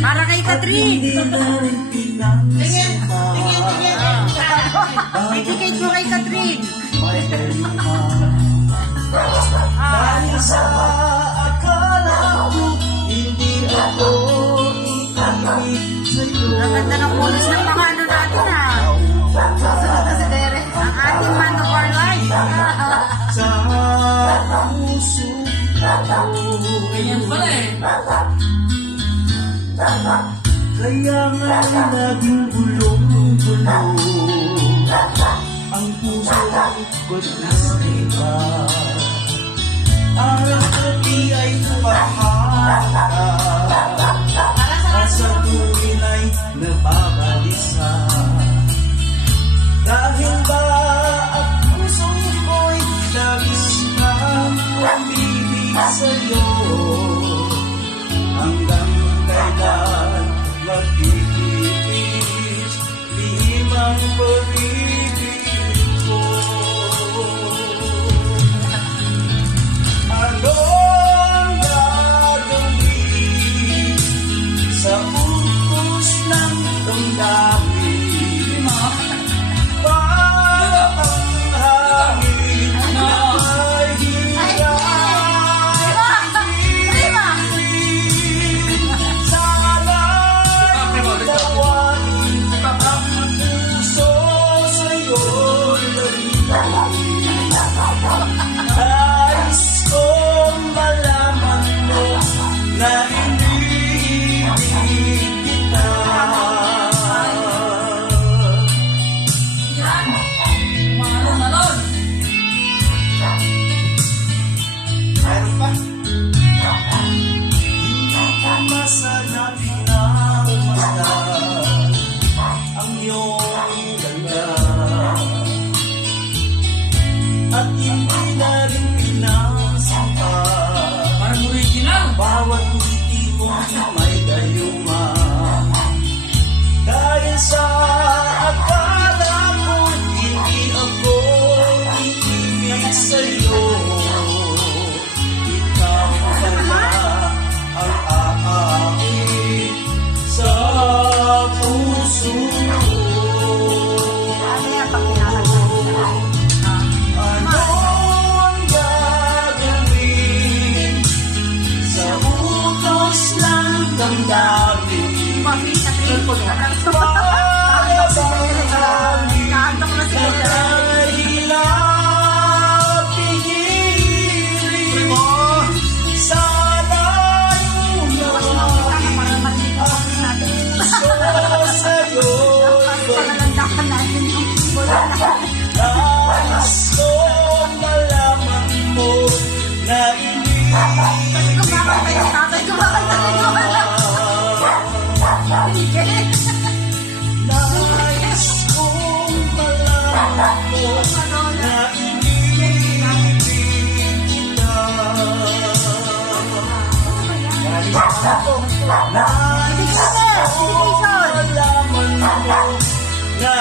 Para kay Catherine. Tingin. May ticket mo kay Catherine. Dahil sa akala ko, hindi ako iibig sa'yo. Maganda ng polis ng mga ano natin Susunod na si Derek. Ang ating man of our life. Sa puso ko. Ganyan pala Kaya nga'y naging bulong-bulong ang puso ko't nasipa. Araw-gabi ay pahalaga at sa tuwin ay nababalisa. Dahil ba at puso ko'y labis na umibig sa'yo. Hanggang kailan magtitipis limang pag-ibig ko. Anong gagawin sa utos ng damdamin? Para ang hangin ay sana'y dawain ang puso sa'yo'y lalibig. Nais kong malaman mo na iniibig kita. Malon. Meron pa? Hindi ko masanap na umasdan ang iyong ganda. At hindi na rin pinasampa Parang original. bawat ngiti mong may gayuma. Dahil sa akala mo hindi ako iibig sa'yo. Ikaw pala ang aakit sa puso ko. Anong gagawin sa utos ng damdamin? Mami, Catherine po na. Para sa hangin Naantok na si Derek. ay lapihirin mo. Sana'y unawain ang puso sa'yo'y Panalandakan natin yung bola na. nais kong malaman mo na Kasi kumakanta yung tatay, kumakanta rin yung anak. nais kong malaman mo na iniibig kita. Nais kong malaman mo na